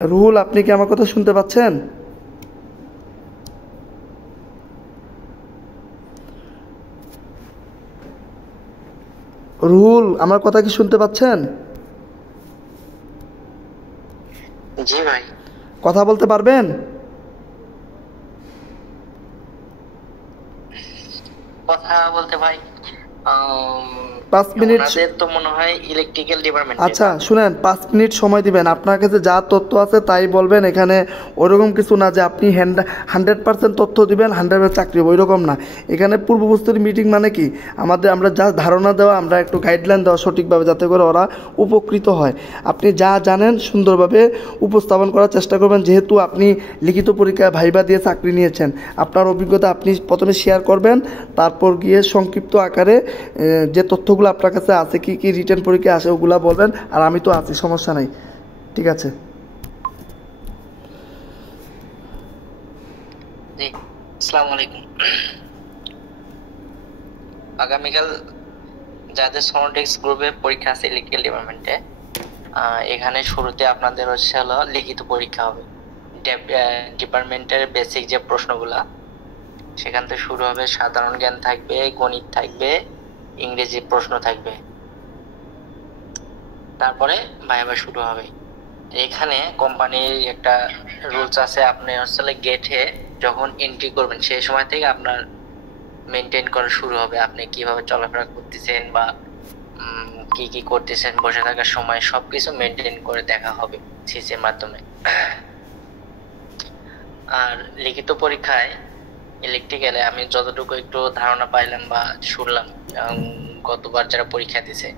রুহুল, আপনি কি আমার কথা শুনতে পাচ্ছেন? রুহুল, আমার কথা কি শুনতে পাচ্ছেন? জি ভাই। কথা বলতে পারবেন? কথা বলতে ভাই, 5 মিনিট। ওনাদের তো মনে হয় ইলেকট্রিক্যাল ডিপার্টমেন্টে আচ্ছা না? শুনেন, 5 মিনিট সময় দিবেন। আপনার কাছে যা তথ্য আছে তাই বলবেন। এখানে ওইরকম কিছু না যে আপনি 100% তথ্য দিবেন, 100% চাকরি হবে, ওইরকম না। এখানে পূর্ব প্রস্তুতি মিটিং মানে কি, আমরা যা ধারণা দেওয়া, আমরা একটু গাইডলাইন দেওয়া সঠিকভাবে, যাতে করে ওরা উপকৃত হয়। আপনি যা জানেন সুন্দরভাবে উপস্থাপন করার চেষ্টা করবেন। যেহেতু আপনি লিখিত পরীক্ষায় ভাইবা দিয়ে চাকরি নিয়েছেন, আপনার অভিজ্ঞতা আপনি প্রথমে শেয়ার করবেন, তারপর গিয়ে সংক্ষিপ্ত আকারে যে তথ্যগুলো আপনার কাছে আছে, কি কি রিটেন পরীক্ষা আসে, ওগুলা বলবেন। আর আমি তো আছি, সমস্যা নাই। ঠিক আছে? জি। আসসালামু আলাইকুম। আগামীকাল যাদের সোনোটেক্স গ্রুপে পরীক্ষা আছে ইলেকট্রিক্যাল ডিপার্টমেন্টে, এখানে শুরুতে আপনাদের হচ্ছে হলো লিখিত পরীক্ষা হবে। ডিপার্টমেন্টের বেসিক যে প্রশ্নগুলা সেখান থেকে শুরু হবে। সাধারণ জ্ঞান থাকবে, গণিত থাকবে, ইংরেজি প্রশ্ন থাকবে, তারপরে ভাইবা শুরু হবে। এখানে কোম্পানির একটা রুলস আছে, আপনি আসলে গেটে যখন এন্ট্রি করবেন সেই সময় থেকে আপনার মেনটেন করা শুরু হবে। আপনি কিভাবে চলাফেরা করতেছেন বা কি কি করতেছেন, বসে থাকার সময় সবকিছু মেনটেন করে দেখা হবে সিসির মাধ্যমে। আর লিখিত পরীক্ষায় ইলেকট্রিক্যালে আমি যতটুকু একটু ধারণা পাইলাম বা শুনলাম, গতবার যারা পরীক্ষা দিছে,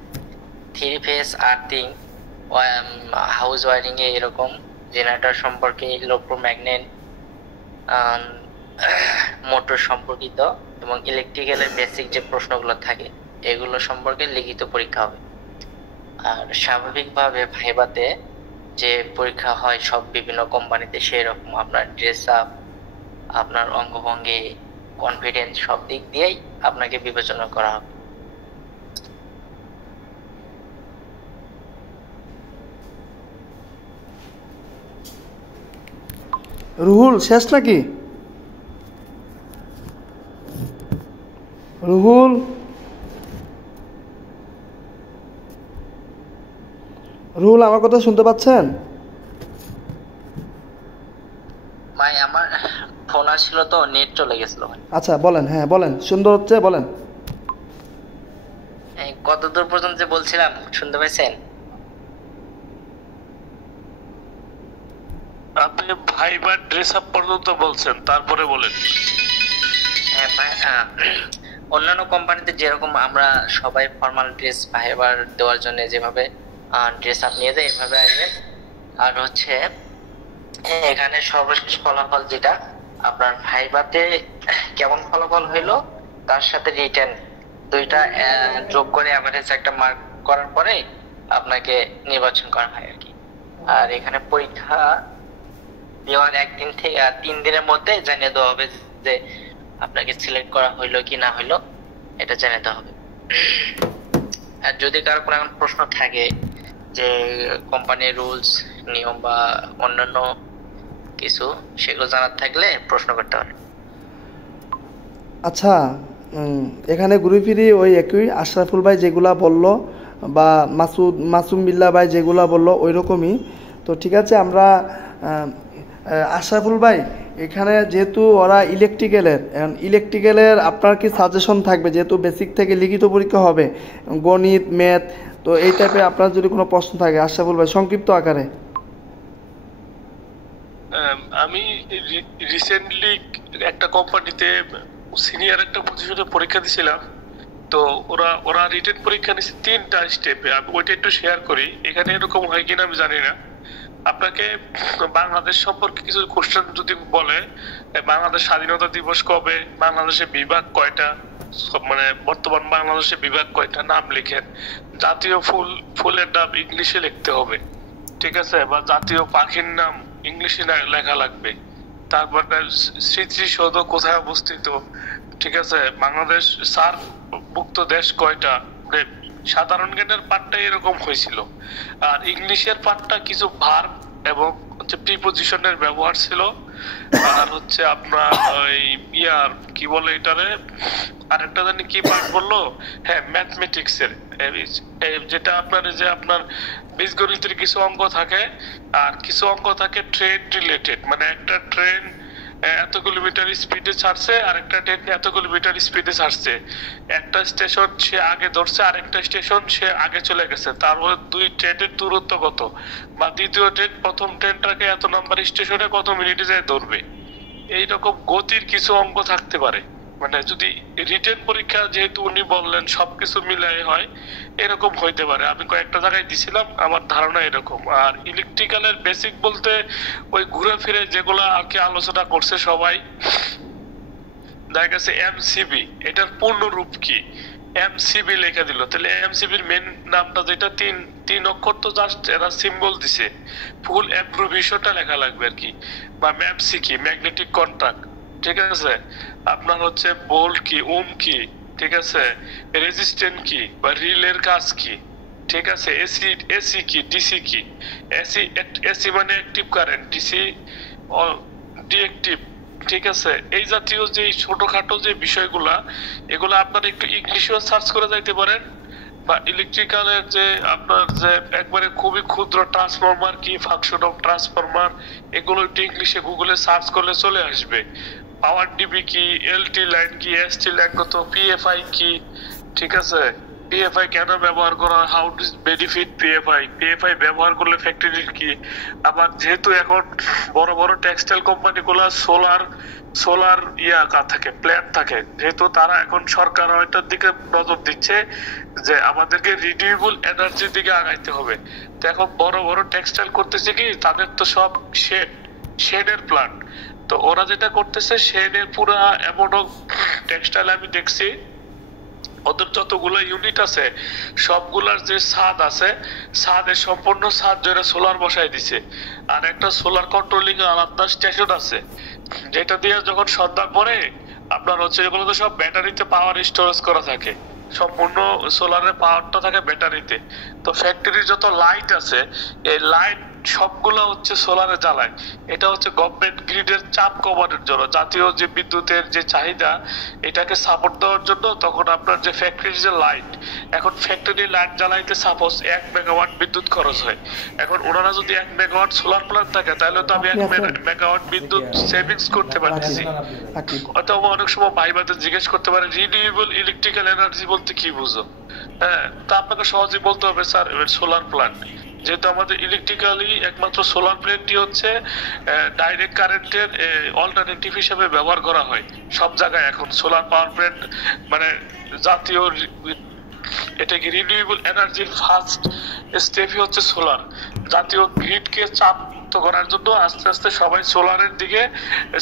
3 phase earthing, house wearing a এরকম, জেনারেটর সম্পর্কে, ইলেকট্রোম্যাগনেট, মোটর সম্পর্কিত এবং ইলেকট্রিক্যালের বেসিক যে প্রশ্নগুলো থাকে এগুলো সম্পর্কে লিখিত পরীক্ষা হবে। আর স্বাভাবিকভাবে ভাইভাতে যে পরীক্ষা হয় সব বিভিন্ন কোম্পানিতে, সেরকম আপনার ড্রেস আপ, আপনার অঙ্গভঙ্গি, কনফিডেন্স, সব দিক দিয়েই আপনাকে বিবেচনা করা হবে। রুহুল, শেষ নাকি? রুহুল, রুহুল, আমার কথা শুনতে পাচ্ছেন? ভাই আমার ফোন আসছিল তো, নেট চলে গেছিল ভাই। আচ্ছা বলেন, হ্যাঁ বলেন, সুন্দর হচ্ছে, বলেন। কতদূর পর্যন্ত যে বলছিলাম শুনতে পাইছেন? আপনি ভাইবার ড্রেস আপ পর্যন্ত বলছেন, তারপরে বলেন। হ্যাঁ ভাই, অন্যান্য কোম্পানিতে যেরকম আমরা সবাই ফর্মাল ড্রেস ভাইবার দেওয়ার জন্য যেভাবে ড্রেস আপ নিয়ে যায়, এভাবে আসবেন। আর হচ্ছে এখানে সর্বশেষ ফলাফল যেটা আপনার ভাইভাতে কেমন ফলাফল হইলো, তার সাথে রিটেন দুইটা যোগ করে অ্যাভারেজ একটা মার্ক করার পরে আপনাকে নির্বাচন করা হয় আর কি। আর এখানে পরীক্ষা দেওয়ার 1 দিন থেকে 3 দিনের মধ্যে জানিয়ে দেওয়া হবে যে আপনাকে সিলেক্ট করা হইলো কি না হইলো, এটা জানিয়ে দেওয়া হবে। আর যদি কারো কোনো প্রশ্ন থাকে যে কোম্পানির রুলস, নিয়ম বা অন্যান্য কিছু, সেগুলো জানার থাকলে প্রশ্ন করতে পারেন। আচ্ছা, এখানে ঘুরে ফিরি ওই একই আশরাফুল ভাই যেগুলা বলল, বা মাসুম বিল্লাহ ভাই যেগুলা বলল, ওই রকমই। তো ঠিক আছে, আমরা আশরাফুল ভাই, এখানে যেহেতু ওরা ইলেকট্রিক্যালের আপনার কি সাজেশন থাকবে? যেহেতু বেসিক থেকে লিখিত পরীক্ষা হবে, গণিত, ম্যাথ, তো এই টাইপের আপনার যদি কোনো প্রশ্ন থাকে আশরাফুল ভাই, সংক্ষিপ্ত আকারে। আমি রিসেন্টলি একটা কোম্পানিতে সিনিয়র একটা পজিশনে পরীক্ষা দিছিলাম। তো ওরা ওরা রিটেন পরীক্ষা নিচ্ছে 3টা স্টেপে। আমি ওইটা একটু শেয়ার করি। এখানে এরকম হয় কিনা আমি জানি না। আপনাকে বাংলাদেশ সম্পর্কে কিছু কোশ্চেন যদি বলে, বাংলাদেশ স্বাধীনতা দিবস কবে, বাংলাদেশের বিভাগ কয়টা, মানে বর্তমান বাংলাদেশের বিভাগ কয়টা, নাম লিখেন। জাতীয় ফুলের নাম ইংলিশে লিখতে হবে, ঠিক আছে? বা জাতীয় পাখির নাম ইংলিশে লেখা লাগবে। তারপর স্মৃতিসৌধ কোথায় অবস্থিত, ঠিক আছে? বাংলাদেশ সার্কভুক্ত দেশ কয়টা। সাধারণ জ্ঞানের পাঠটা এরকম হয়েছিল। আর ইংলিশের পাঠটা কিছু ভার্ব এবং হচ্ছে প্রিপজিশনের ব্যবহার ছিল, আর হচ্ছে আপনার ওই ইয়ার কি বলে এটারে, আরেকটা জানি কি পার্ট বললো, হ্যাঁ ম্যাথমেটিক্স এর যেটা আপনার যে আপনার বীজগণিতের কিছু অঙ্ক থাকে, আর কিছু অঙ্ক থাকে ট্রেন রিলেটেড, মানে একটা ট্রেন এত কিলোমিটার স্পিডে ছাড়ছে আর একটা ট্রেন এত কিলোমিটার স্পিডে ছাড়ছে, একটা স্টেশন সে আগে ধরছে আর একটা স্টেশন সে আগে চলে গেছে, তার মধ্যে দুই ট্রেনের দূরত্ব কত, বা দ্বিতীয় ট্রেন প্রথম ট্রেনটাকে এত নাম্বার স্টেশনে কত মিনিটে যায় ধরবে, এইরকম গতির কিছু অঙ্ক থাকতে পারে। মানে যদি রিটেন পরীক্ষা যেহেতু উনি বললেন সবকিছু মিলাই হয়, এরকম হইতে পারে। আমি কয়েকটা জায়গায় দিছিলাম, আমার ধারণা এরকম। আর ইলেকট্রিক্যালের বেসিক বলতে ওই ঘুরে ফিরে যেগুলো আর কি আলোচনা করছে সবাই, দেখা গেছে এমসিবি, এটার পূর্ণ রূপ কি, এমসিবি লেখা দিল, তাহলে এমসিবির মেন নামটা যেটা তিন অক্ষর তো জাস্ট এরা সিম্বল দিছে, ফুল অ্যাব্রিভিয়েশনটা লেখা লাগবে আর কি, বা ম্যাপসি কি, ম্যাগনেটিক কন্ট্রাক্ট, ঠিক আছে, আপনার হচ্ছে বোল্ট কি, ওম কি, ঠিক আছে, রেজিস্ট্যান্ট কি বা রিলের কাজ কি, ঠিক আছে, এসি কি, ডিসি কি, এসি মানে অ্যাক্টিভ কারেন্ট, ডিসি ডিএক্টিভ, ঠিক আছে। এই জাতীয় যে ছোটখাটো যে বিষয়গুলা, এগুলো আপনার একটু ইংলিশেও সার্চ করে যাইতে পারেন, বা ইলেকট্রিক্যালের যে আপনার যে একবারে খুবই ক্ষুদ্র ট্রান্সফরমার কি, ফাংশন অফ ট্রান্সফরমার, এগুলো একটু ইংলিশে গুগলে সার্চ করলে চলে আসবে। পাওয়ার ডিবি কি, এলটি লাইন কি, এসটি লাইন কত, পিএফআই কি, ঠিক আছে, পিএফআই কেন ব্যবহার করা, হাউ ডু বেনিফিট পিএফআই ব্যবহার করলে ফ্যাক্টরির কি। আবার যেহেতু এখন বড় বড় টেক্সটাইল কোম্পানিগুলো সোলার থাকে, প্ল্যান্ট থাকে, যেহেতু তারা এখন সরকার ওইটার দিকে নজর দিচ্ছে যে আমাদেরকে রিনিউয়েবল এনার্জির দিকে আগাইতে হবে। তো এখন বড় বড় টেক্সটাইল করতেছে কি, তাদের তো সব শেডের প্ল্যান্ট, তো ওরা যেটা করতেছে শেডের পুরা এমন টেক্সটাইল আমি দেখছি, ওদের যতগুলো ইউনিট আছে সবগুলার যে ছাদ আছে, ছাদের সম্পূর্ণ ছাদ জুড়ে সোলার বসাই দিছে, আর একটা সোলার কন্ট্রোলিং আলাদা স্টেশন আছে, যেটা দিয়ে যখন সন্ধ্যা পরে আপনার হচ্ছে এগুলো তো সব ব্যাটারিতে পাওয়ার স্টোরেজ করা থাকে, সম্পূর্ণ সোলারের পাওয়ারটা থাকে ব্যাটারিতে। তো ফ্যাক্টরির যত লাইট আছে, এই লাইট সবগুলো হচ্ছে সোলারে জ্বালায়। এটা হচ্ছে গভর্নমেন্ট গ্রিডের চাপ কমানোর জন্য, জাতীয় যে বিদ্যুতের যে চাহিদা এটাকে সাপোর্ট দেওয়ার জন্য। তখন আপনার যে ফ্যাক্টরির যে লাইট, এখন ফ্যাক্টরি লাইট জ্বালাইতে সাপোজ 1 মেগাওয়াট বিদ্যুৎ খরচ হয়, এখন ওনারা যদি 1 মেগাওয়াট সোলার প্ল্যান্ট থাকে, তাহলে তো আমি 1 মেগাওয়াট বিদ্যুৎ সেভিংস করতে পারতেছি। অথবা অনেক সময় ভাইবাদের জিজ্ঞেস করতে পারে রিনিউয়েবল ইলেকট্রিক্যাল এনার্জি বলতে কি বুঝো, হ্যাঁ, তা আপনাকে সহজে বলতে হবে স্যার সোলার প্ল্যান্ট, যেহেতু আমাদের ইলেকট্রিক্যালি একমাত্র সোলার প্ল্যান্টই হচ্ছে ডাইরেক্ট কারেন্টের অল্টারনেটিভ হিসেবে ব্যবহার করা হয় সব জায়গায়। এখন সোলার পাওয়ার প্ল্যান্ট মানে জাতীয় এটাকে রিনিউয়েবল এনার্জির ফার্স্ট স্টেপই হচ্ছে সোলার। জাতীয় গ্রিডকে চাপ মুক্ত করার জন্য আস্তে আস্তে সবাই সোলারের দিকে,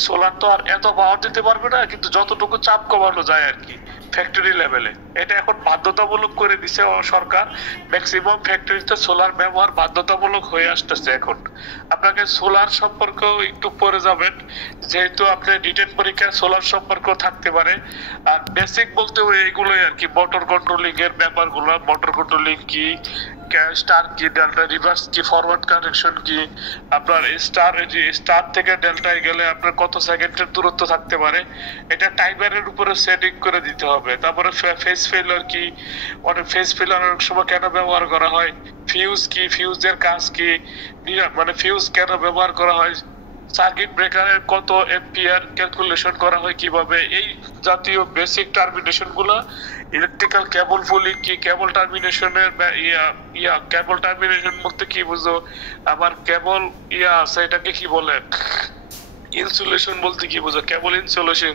সোলার তো আর এত পাওয়ার দিতে পারবে না, কিন্তু যতটুকু চাপ কমানো যায় আর কি ফ্যাক্টরি লেভেলে, এটা এখন বাধ্যতামূলক করে দিছে সরকার। ম্যাক্সিমাম ফ্যাক্টরিতে সোলার ব্যবহার বাধ্যতামূলক হয়ে আসতেছে। এখন আপনাকে সোলার সম্পর্কেও একটু পরে যাবেন, যেহেতু আপনার রিটেন পরীক্ষায় সোলার সম্পর্ক থাকতে পারে। আর বেসিক বলতে এইগুলোই আর কি, মোটর কন্ট্রোলিং এর ব্যাপারগুলো, মোটর কন্ট্রোলিং কি, স্টার কি, ডেল্টা রিভার্স কি, ফরওয়ার্ড কানেকশন কি, আপনার স্টার থেকে ডেল্টায় গেলে আপনার কত সেকেন্ডের দূরত্ব থাকতে পারে, এটা টাইমারের উপরে সেটিং করে দিতে হবে। তারপরে ফেজ ফেলার কি, অনেক ফেজ ফেলার অনেক সময় কেন ব্যবহার করা হয়, ফিউজ কি, ফিউজের কাজ কি, মানে ফিউজ কেন ব্যবহার করা হয়, সার্কিট ব্রেকারের কত এম্পিয়ার ক্যালকুলেশন করা হয় কিভাবে, এই জাতীয় বেসিক টার্মিনেশন গুলা। ইলেকট্রিক্যাল কেবল পুলিং কি, কেবল টার্মিনেশনের কেবল টার্মিনেশন বলতে কি বুঝো, আবার কেবল আছে এটাকে কি বলে, ইনসুলেশন বলতে কি বুঝো, কেবল ইনসুলেশন।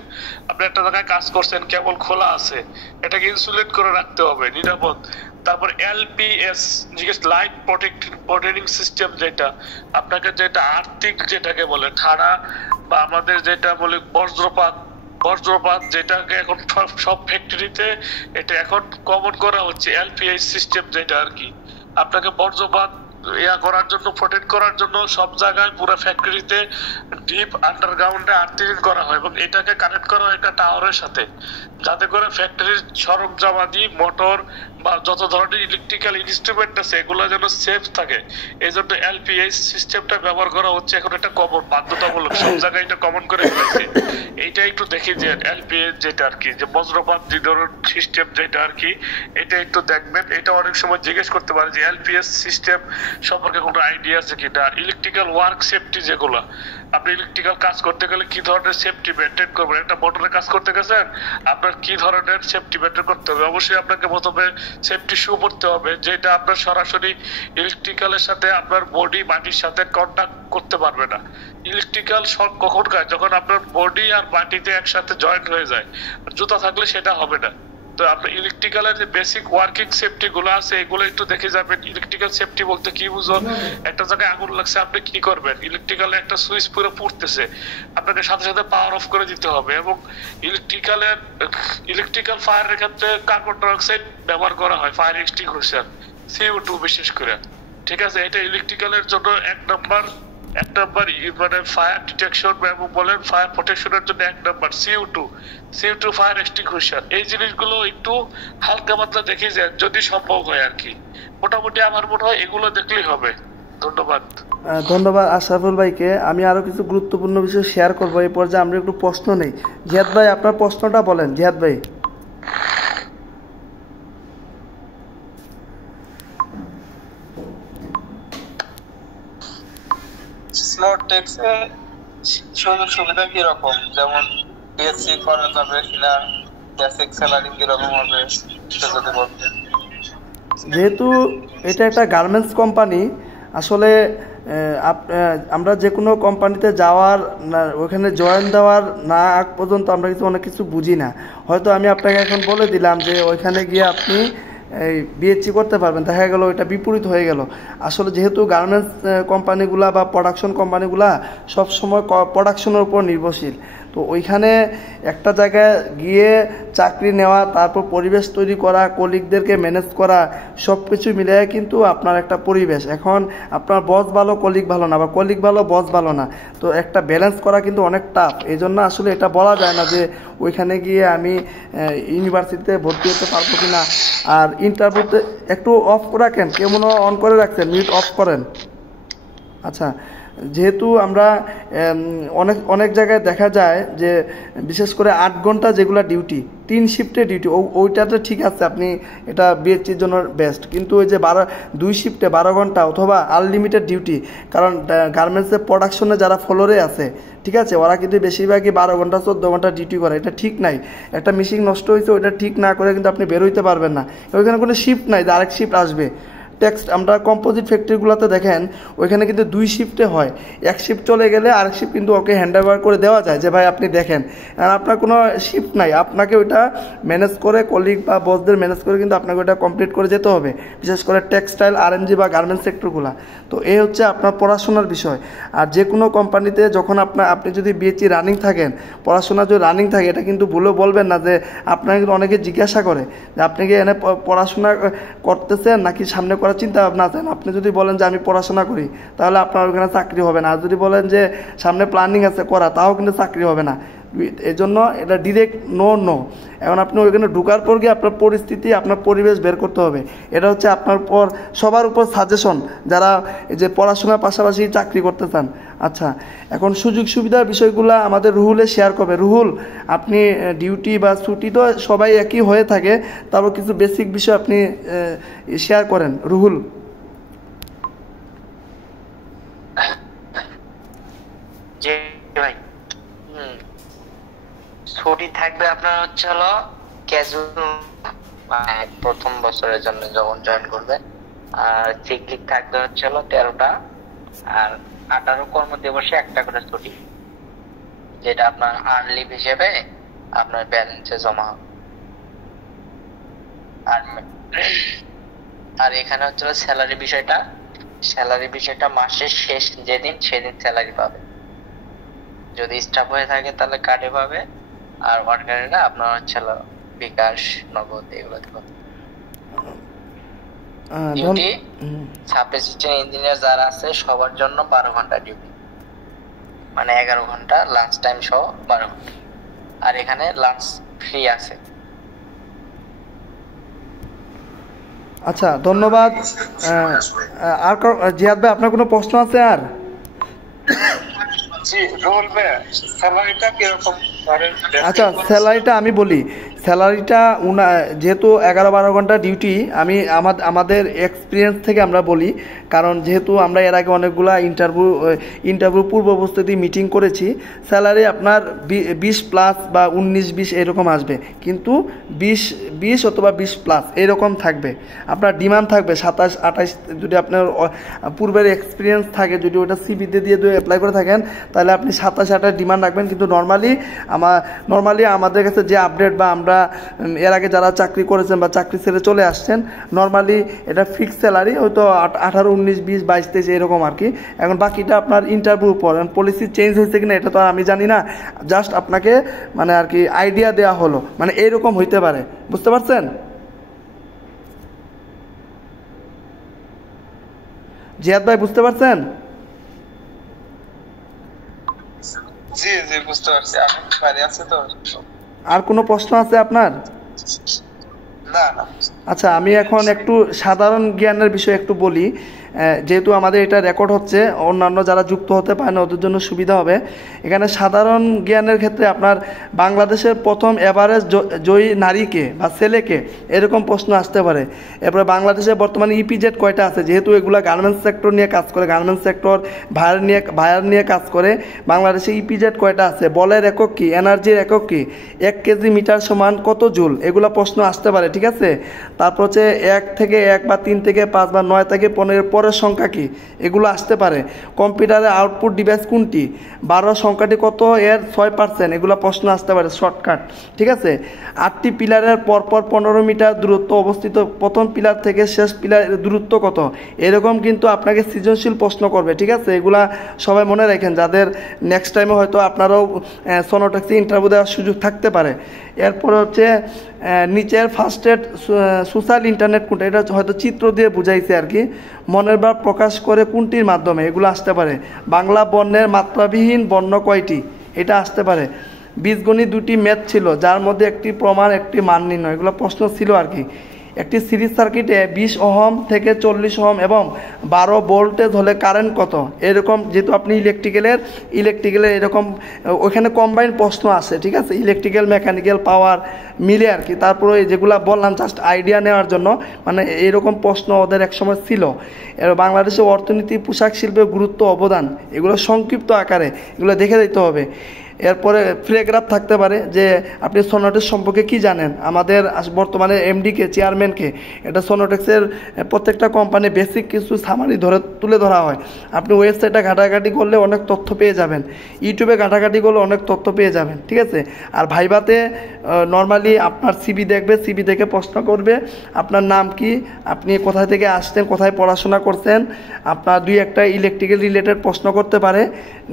আপনি একটা জায়গায় কাজ করছেন, কেবল খোলা আছে, এটাকে ইনসুলেট করে রাখতে হবে, নিরাপদ। তারপর এলপিএস, লাইট প্রটেক্টিং সিস্টেম, যেটা আপনাকে যেটা আর্থিক যেটাকে বলে ঠাড়া, বা আমাদের যেটা বলে বজ্রপাত যেটাকে এখন সব ফ্যাক্টরিতে এটা এখন কমন করা হচ্ছে, এলপিএস সিস্টেম যেটা আর কি, আপনাকে বজ্রপাত করার জন্য, প্রোটেক্ট করার জন্য সব জায়গায় পুরো ফ্যাক্টরিতে ডিপ আন্ডারগ্রাউন্ডে আর্থিং করা হয়, এবং এটাকে কানেক্ট করা হয় একটা টাওয়ারের সাথে, যাতে করে ফ্যাক্টরির সরঞ্জামাদি, মোটর বা যত ধরনের ইলেকট্রিক্যাল ইনস্ট্রুমেন্ট আছে এগুলো যেন সেফ থাকে, এই জন্য এলপিএস সিস্টেমটা ব্যবহার করা হচ্ছে। এখন এটা কমন, বাধ্যতামূলক, সব জায়গায় এটা কমন করে ফেলেছে। এইটা একটু দেখি যে এলপিএস যেটা আর কি, যে বজ্রপাত নিধন সিস্টেম যেটা আর কি, এটা একটু দেখবেন। এটা অনেক সময় জিজ্ঞেস করতে পারে যে এলপিএস সিস্টেম সম্পর্কে কোনো আইডিয়া আছে কিনা। ইলেকট্রিক্যাল ওয়ার্ক সেফটি যেগুলো, আপনি ইলেকট্রিক্যাল কাজ করতে গেলে কি ধরনের সেফটি মেনটেন করবেন, একটা মোটরে কাজ করতে গেছেন আপনার কি ধরনের সেফটি মেনটেন করতে হবে। অবশ্যই আপনাকে প্রথমে সেফটি শু পড়তে হবে, যেটা আপনার সরাসরি ইলেকট্রিক্যালের সাথে আপনার বডি মাটির সাথে কন্টাক্ট করতে পারবে না। ইলেকট্রিক্যাল শক কখন খায়, যখন আপনার বডি আর মাটিতে একসাথে জয়েন্ট হয়ে যায়। জুতা থাকলে সেটা হবে না। তো আপনার ইলেকট্রিক্যালের যে বেসিক ওয়ার্কিং সেফটি গুলো আছে এগুলো একটু দেখে যাবেন। ইলেকট্রিক্যাল সেফটি বলতে কি বুঝুন, একটা জায়গায় আগুন লাগছে আপনি কি করবেন, ইলেকট্রিক্যালে একটা সুইচ পুরো পুড়তেছে, আপনাকে সাথে সাথে পাওয়ার অফ করে দিতে হবে। এবং ইলেকট্রিক্যাল ফায়ারের ক্ষেত্রে কার্বন ডাইঅক্সাইড ব্যবহার করা হয়, ফায়ার এক্সটিংগুইশার, CO2 বিশেষ করে। ঠিক আছে, এটা ইলেকট্রিক্যালের জন্য এক নাম্বার মানে ফায়ার ডিটেকশন এবং বলেন ফায়ার প্রোটেকশনের জন্য এক নাম্বার CO2 ফায়ার এক্সটিংগুইশার। এই জিনিসগুলো একটু হালকা পাতলা দেখে যায় যদি সম্ভব হয় আর কি। মোটামুটি আমার মনে হয় এগুলো দেখলেই হবে। ধন্যবাদ। ধন্যবাদ আশরাফুল ভাইকে। আমি আরো কিছু গুরুত্বপূর্ণ বিষয় শেয়ার করবো। এই পর্যায়ে আমরা একটু প্রশ্ন নেই। জিহাদ ভাই, আপনার প্রশ্নটা বলেন। জিহাদ ভাই। স্নোটেক্সে সুযোগ সুবিধা কি রকম, যেমন বিএসসি করা যাবে কিনা, বেসিক স্যালারি কি রকম হবে সেটা যদি বলতেন। যেহেতু এটা একটা গার্মেন্টস কোম্পানি, আসলে আমরা যে কোনো কোম্পানিতে যাওয়ার ওখানে জয়েন দেওয়ার না আগ পর্যন্ত আমরা কিন্তু অনেক কিছু বুঝি না। হয়তো আমি আপনাকে এখন বলে দিলাম যে ওইখানে গিয়ে আপনি এই বিএসসি করতে পারবেন, দেখা গেল এটা বিপরীত হয়ে গেল। আসলে যেহেতু গার্মেন্টস কোম্পানিগুলা বা প্রোডাকশন কোম্পানিগুলা সবসময় প্রোডাকশনের উপর নির্ভরশীল, তো ওইখানে একটা জায়গায় গিয়ে চাকরি নেওয়া, তারপর পরিবেশ তৈরি করা, কলিগদেরকে ম্যানেজ করা, সব কিছু মিলিয়ে কিন্তু আপনার একটা পরিবেশ। এখন আপনার বস ভালো, কলিগ ভালো না, বা কলিগ ভালো, বস ভালো না, তো একটা ব্যালেন্স করা কিন্তু অনেক টাফ। এই জন্য আসলে এটা বলা যায় না যে ওইখানে গিয়ে আমি ইউনিভার্সিটিতে ভর্তি হতে পারবো কি না। আর ইন্টারভিউতে একটু অফ রাখেন, কেউ মনে অন করে রাখছেন, মিউট অফ করেন। আচ্ছা, যেহেতু আমরা অনেক জায়গায় দেখা যায় যে বিশেষ করে 8 ঘন্টা যেগুলো ডিউটি, 3 শিফটে ডিউটি, ওইটাতে ঠিক আছে, আপনি এটা বিএসসির জন্য বেস্ট। কিন্তু ওই যে 2 শিফটে 12 ঘন্টা অথবা আনলিমিটেড ডিউটি, কারণ গার্মেন্টসের প্রোডাকশনে যারা ফ্লোরে আছে, ঠিক আছে, ওরা কিন্তু বেশিরভাগই 12 ঘন্টা 14 ঘন্টা ডিউটি করে। এটা ঠিক নাই। একটা মেশিন নষ্ট হয়েছে, ওইটা ঠিক না করে কিন্তু আপনি বের হইতে পারবেন না। ওইখানে কোনো শিফট নাই যে আরেক শিফট আসবে। টেক্সট আমরা কম্পোজিট ফ্যাক্টরিগুলোতে দেখেন ওইখানে কিন্তু 2 শিফটে হয়। এক শিফট চলে গেলে আরেক শিফট কিন্তু ওকে হ্যান্ড ওভার করে দেওয়া যায় যে ভাই আপনি দেখেন, আর আপনার কোনো শিফট নাই, আপনাকে ওইটা ম্যানেজ করে, কলিগ বা বসদের ম্যানেজ করে কিন্তু আপনাকে ওইটা কমপ্লিট করে যেতে হবে, বিশেষ করে টেক্সটাইল, RMG বা গার্মেন্টস সেক্টরগুলো। তো এই হচ্ছে আপনার পড়াশোনার বিষয়। আর যে কোনো কোম্পানিতে যখন আপনি যদি বিএসসি রানিং থাকেন, পড়াশোনা যদি রানিং থাকে, এটা কিন্তু ভুলেও বলবেন না যে আপনাকে অনেকে জিজ্ঞাসা করে যে আপনি কি এনে পড়াশোনা করতেছেন নাকি সামনে করার চিন্তা ভাবনা আছেন। আপনি যদি বলেন যে আমি পড়াশোনা করি, তাহলে আপনার ওখানে চাকরি হবে না। আর যদি বলেন যে সামনে প্ল্যানিং আছে করা, তাও কিন্তু চাকরি হবে না। এই জন্য এটা ডিরেক্ট নো। এখন আপনি ওইখানে ঢুকার পর গিয়ে আপনার পরিস্থিতি, আপনার পরিবেশ বের করতে হবে। এটা হচ্ছে আপনার সবার উপর সাজেশন, যারা এই যে পড়াশোনার পাশাপাশি চাকরি করতে চান। আচ্ছা, এখন সুযোগ সুবিধার বিষয়গুলো আমাদের রুহুলে শেয়ার করবে। রুহুল, আপনি ডিউটি বা ছুটি তো সবাই একই হয়ে থাকে, তারপর কিছু বেসিক বিষয় আপনি শেয়ার করেন। রুহুল। ভাই, ছুটি থাকবে আপনার হচ্ছে হলো ক্যাজুয়াল, প্রথম বছরের জন্য যখন জয়েন করবে। আর সিক লিভ থাকবে হচ্ছে হলো 13টা, আর 18 কর্মদিবসে 1টা করে ছুটি, যেটা আপনার আর্ন লিভ হিসেবে আপনার ব্যালেন্সে জমা হবে। আর এখানে হচ্ছে স্যালারি বিষয়টা মাসের শেষ যেদিন সেদিন স্যালারি পাবে। যদি স্টাফ হয়ে থাকে তাহলে কার্ডে পাবে, আর ওয়ার্কারেরা আপনার হচ্ছে বিকাশ, নগদ এগুলোতে পাবে। ডিউটি সাব অ্যাসিস্ট্যান্ট ইঞ্জিনিয়ার যারা আছে সবার জন্য 12 ঘন্টা ডিউটি, মানে 11 ঘন্টা লাঞ্চ টাইম সহ 12 ঘন্টা। আর এখানে লাঞ্চ ফ্রি আছে। আচ্ছা, ধন্যবাদ। আর জিহাদ ভাই, আপনার কোনো প্রশ্ন আছে আর? জি রোল ভাই, স্যালারিটা কিরকম ধরেন? আচ্ছা, স্যালারিটা আমি বলি। স্যালারিটা যেহেতু 11-12 ঘন্টা ডিউটি, আমি আমাদের এক্সপিরিয়েন্স থেকে আমরা বলি, কারণ যেহেতু আমরা এর আগে অনেকগুলা ইন্টারভিউ পূর্ব প্রস্তুতি মিটিং করেছি। স্যালারি আপনার 20+ বা 19-20 এরকম আসবে, কিন্তু 20 অথবা 20+ এরকম থাকবে। আপনার ডিমান্ড থাকবে 27-28। যদি আপনার পূর্বের এক্সপিরিয়েন্স থাকে, যদি ওটা সিভিতে দিয়ে অ্যাপ্লাই করে থাকেন, তাহলে আপনি 27-28 ডিমান্ড রাখবেন। কিন্তু নর্মালি আমাদের কাছে যে আপডেট, বা আমরা এর আগে যারা চাকরি করেছেন বা চাকরি ছেড়ে চলে আসছেন, নর্মালি এটা ফিক্সড স্যালারি হয়তো 18, 19, 20, 22, 23 এরকম আর কি। এখন বাকিটা আপনার ইন্টারভিউর পর, পলিসি চেঞ্জ হয়েছে কিনা এটা তো আর আমি জানি না, জাস্ট আপনাকে মানে আর কি আইডিয়া দেওয়া হলো, মানে এইরকম হইতে পারে। বুঝতে পারছেন জিয়াদ ভাই? বুঝতে পারছেন? জি জি বুঝতে পারছি, আমি বাড়ি আছে তো। আর কোনো প্রশ্ন আছে আপনার? না না। আচ্ছা, আমি এখন একটু সাধারণ জ্ঞানের বিষয়ে একটু বলি। যেহেতু আমাদের এটা রেকর্ড হচ্ছে, অন্যান্য যারা যুক্ত হতে পারে না ওদের জন্য সুবিধা হবে। এখানে সাধারণ জ্ঞানের ক্ষেত্রে আপনার বাংলাদেশের প্রথম এভারেজ জয়ী নারীকে বা ছেলেকে, এরকম প্রশ্ন আসতে পারে। এরপরে বাংলাদেশে বর্তমানে ইপিজেড কয়টা আছে, যেহেতু এগুলো গার্মেন্টস সেক্টর নিয়ে কাজ করে, গার্মেন্টস সেক্টর ভায়ার নিয়ে কাজ করে। বাংলাদেশে ইপিজেড কয়টা আছে, বলের একক কী, এনার্জির একক কী, 1 কেজি মিটার সমান কত জুল, এগুলো প্রশ্ন আসতে পারে। ঠিক আছে? তারপর হচ্ছে 1 থেকে 1 বা 3 থেকে 5 বা 9 থেকে 15 পরের সংখ্যা কি, এগুলো আসতে পারে। কম্পিউটারের আউটপুট ডিভাইস কোনটি, 12 সংখ্যাটি কত, এর 6%, এগুলো প্রশ্ন আসতে পারে শর্টকাট। ঠিক আছে? 8টি পিলারের পরপর 15 মিটার দূরত্ব অবস্থিত প্রথম পিলার থেকে শেষ পিলারের দূরত্ব কত, এরকম কিন্তু আপনাকে সৃজনশীল প্রশ্ন করবে। ঠিক আছে? এগুলা সবাই মনে রাখেন, যাদের নেক্সট টাইমে হয়তো আপনারাও সোনোটেক্সে ইন্টারভিউ দেওয়ার সুযোগ থাকতে পারে। এরপরে হচ্ছে নিচের ফার্স্ট এড সোশ্যাল ইন্টারনেট কোনটা, এটা হয়তো চিত্র দিয়ে বুঝাইছে আর কি। মনের ভাব প্রকাশ করে কোনটির মাধ্যমে, এগুলো আসতে পারে। বাংলা বর্ণের মাত্রাবিহীন বর্ণ কয়টি, এটা আসতে পারে। বীজগণিত 2টি ম্যাথ ছিল, যার মধ্যে একটি প্রমাণ একটি মান নির্ণয়, এগুলো প্রশ্ন ছিল আর কি। একটি সিরিজ সার্কিটে 20 ওহম থেকে 40 ওহম এবং 12 ভোল্টেজ হলে কারেন্ট কত, এরকম। যেহেতু আপনি ইলেকট্রিক্যালের এরকম ওইখানে কম্বাইন প্রশ্ন আসে। ঠিক আছে? ইলেকট্রিক্যাল মেকানিক্যাল পাওয়ার মিলে আর কি। তারপরে যেগুলো বললাম জাস্ট আইডিয়া নেওয়ার জন্য, মানে এরকম প্রশ্ন ওদের একসময় ছিল। এর বাংলাদেশের অর্থনীতি, পোশাক শিল্পের গুরুত্ব অবদান, এগুলো সংক্ষিপ্ত আকারে এগুলো দেখে দিতে হবে। এরপরে প্যারাগ্রাফ থাকতে পারে যে আপনি সোনোটেক্স সম্পর্কে কি জানেন, আমাদের বর্তমানে এমডিকে, চেয়ারম্যানকে। এটা সোনোটেক্সের প্রত্যেকটা কোম্পানি বেসিক কিছু সামারি তুলে ধরা হয়। আপনি ওয়েবসাইটে ঘাটাঘাটি করলে অনেক তথ্য পেয়ে যাবেন, ইউটিউবে ঘাটাঘাটি করলে অনেক তথ্য পেয়ে যাবেন। ঠিক আছে? আর ভাইভাতে নর্মালি আপনার সিভি দেখবে, সিভি দেখে প্রশ্ন করবে আপনার নাম কি, আপনি কোথায় থেকে আসছেন, কোথায় পড়াশোনা করছেন, আপনার 2-1টা ইলেকট্রিক্যাল রিলেটেড প্রশ্ন করতে পারে,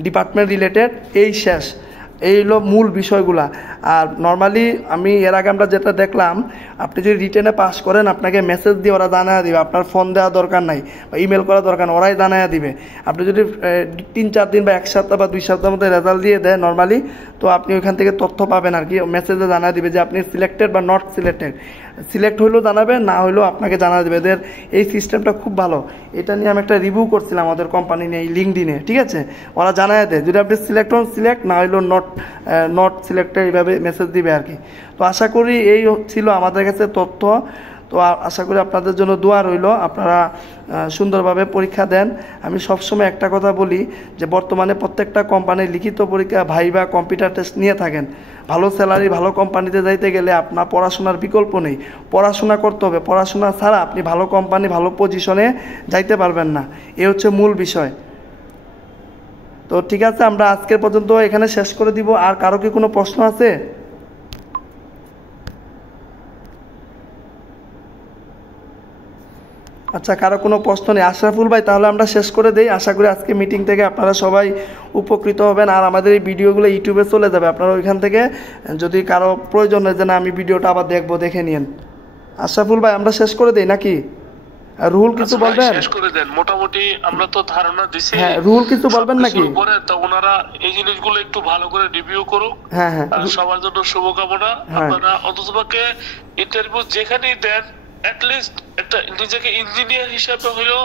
ডিপার্টমেন্ট রিলেটেড, এই শেষ। এই হলো মূল বিষয়গুলা। আর নর্মালি আমি এর আগে আমরা যেটা দেখলাম, আপনি যদি রিটেনে পাস করেন, আপনাকে মেসেজ দিয়ে ওরা জানায় দিবে, আপনার ফোন দেওয়া দরকার নাই বা ইমেল করা দরকার নাই, ওরাই জানায় দিবে। আপনি যদি 3-4 দিন বা 1 সপ্তাহ বা 2 সপ্তাহের মধ্যে রেজাল্ট দিয়ে দেয় নর্মালি, তো আপনি ওইখান থেকে তথ্য পাবেন আর কি। মেসেজে জানায় দিবে যে আপনি সিলেক্টেড বা নট সিলেক্টেড। সিলেক্ট হইলেও জানাবে, না হইলেও আপনাকে জানা দেবে। এদের এই সিস্টেমটা খুব ভালো। এটা নিয়ে আমি একটা রিভিউ করছিলাম আমাদের কোম্পানি নিয়ে, এই লিঙ্কডিনে। ঠিক আছে? ওরা জানায় দেয় যদি আপনি সিলেক্ট হন সিলেক্ট, না হইলেও নট সিলেক্টেড, এইভাবে মেসেজ দিবে আর কি। তো আশা করি এই ছিল আমাদের কাছে তথ্য। তো আশা করি আপনাদের জন্য দোয়া রইল, আপনারা সুন্দরভাবে পরীক্ষা দেন। আমি সবসময় একটা কথা বলি যে বর্তমানে প্রত্যেকটা কোম্পানির লিখিত পরীক্ষা, ভাইবা, কম্পিউটার টেস্ট নিয়ে থাকেন। ভালো স্যালারি, ভালো কোম্পানিতে যাইতে গেলে আপনার পড়াশোনার বিকল্প নেই, পড়াশোনা করতে হবে। পড়াশোনা ছাড়া আপনি ভালো কোম্পানি, ভালো পজিশনে যাইতে পারবেন না। এ হচ্ছে মূল বিষয়। তো ঠিক আছে, আমরা আজকের পর্যন্ত এখানে শেষ করে দিব। আর কারো কি কোনো প্রশ্ন আছে? আচ্ছা, কারো কোনো প্রশ্ন নেই? আশরাফুল ভাই, তাহলে আমরা শেষ করে দেই। আশা করি আজকে মিটিং থেকে আপনারা সবাই উপকৃত হবেন। আর আমাদের এই ভিডিওগুলো ইউটিউবে চলে যাবে, আপনারা ওইখান থেকে যদি কারো প্রয়োজন হয় যে না আমি ভিডিওটা আবার দেখবো, দেখে নিন। আশরাফুল ভাই, আমরা শেষ করে দেই নাকি? রুহুল কিছু বলবেন? শেষ করে দেন। মোটামুটি আমরা তো ধারণা দিছি। হ্যাঁ, রুহুল কিছু বলবেন নাকি? পরে তো ওনারা এই জিনিসগুলো একটু ভালো করে রিভিউ করুক। হ্যাঁ হ্যাঁ, সবার জন্য শুভকামনা। আপনারা অন্ততপক্ষে ইন্টারভিউ যেখানেই দেন, অ্যাটলিস্ট একটা নিজেকে ইঞ্জিনিয়ার হিসেবে হলো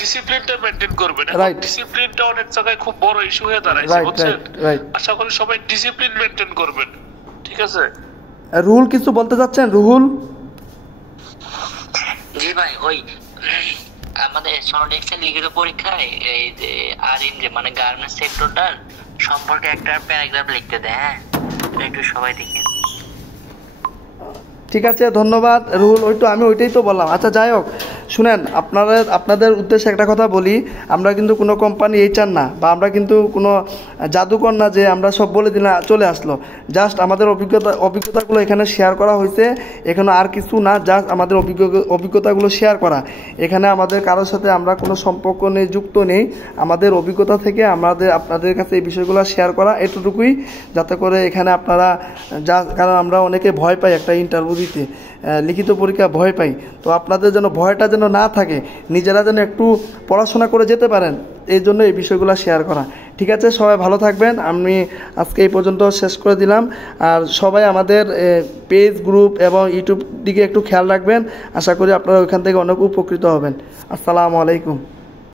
ডিসিপ্লিনটা মেনটেন করবেন। Right. ডিসিপ্লিনটা অনেক জায়গায় খুব বড় ইস্যু হয়ে দাঁড়াইছে, রাইট বুঝছেন? রাইট আশা করি সবাই ডিসিপ্লিন মেনটেন করবেন, ঠিক আছে? রুহুল কিছু বলতে চাচ্ছেন? রুহুল? জি ভাই, ওই আমাদের সনোডেক্সের লিখিত পরীক্ষায় এই যে যে মানে গার্মেন্টস সেক্টরটার সম্পর্কে একটা প্যারাগ্রাফ লিখতে দেয়। হ্যাঁ, এটা একটু সবাই দেখেন। ঠিক আছে, ধন্যবাদ রুহুল। আমি ওইটাই তো বললাম। আচ্ছা যাই হোক, শুনেন, আপনাদের উদ্দেশ্যে একটা কথা বলি। আমরা কিন্তু কোনো কোম্পানি এইচআর না, বা আমরা কিন্তু কোনো জাদুকর না যে আমরা সব বলে দিলে চলে আসলো। জাস্ট আমাদের অভিজ্ঞতাগুলো এখানে শেয়ার করা হয়েছে, এখানে আর কিছু না। জাস্ট আমাদের অভিজ্ঞতাগুলো শেয়ার করা। এখানে আমাদের কারোর সাথে আমরা কোনো সম্পর্ক নেই, যুক্ত নেই। আমাদের অভিজ্ঞতা থেকে আপনাদের কাছে এই বিষয়গুলো শেয়ার করা, এতটুকুই। যাতে করে এখানে আপনারা কারণ আমরা অনেকে ভয় পাই একটা ইন্টারভিউ দিতে, লিখিত পরীক্ষা ভয় পাই। তো আপনাদের যেন ভয়টা যেন না থাকে, নিজেরা যেন একটু পড়াশোনা করে যেতে পারেন, এই জন্য এই বিষয়গুলো শেয়ার করা। ঠিক আছে, সবাই ভালো থাকবেন। আমি আজকে এই পর্যন্ত শেষ করে দিলাম। আর সবাই আমাদের পেজ, গ্রুপ এবং ইউটিউব দিকে একটু খেয়াল রাখবেন। আশা করি আপনারা ওইখান থেকে অনেক উপকৃত হবেন। আসসালামু আলাইকুম।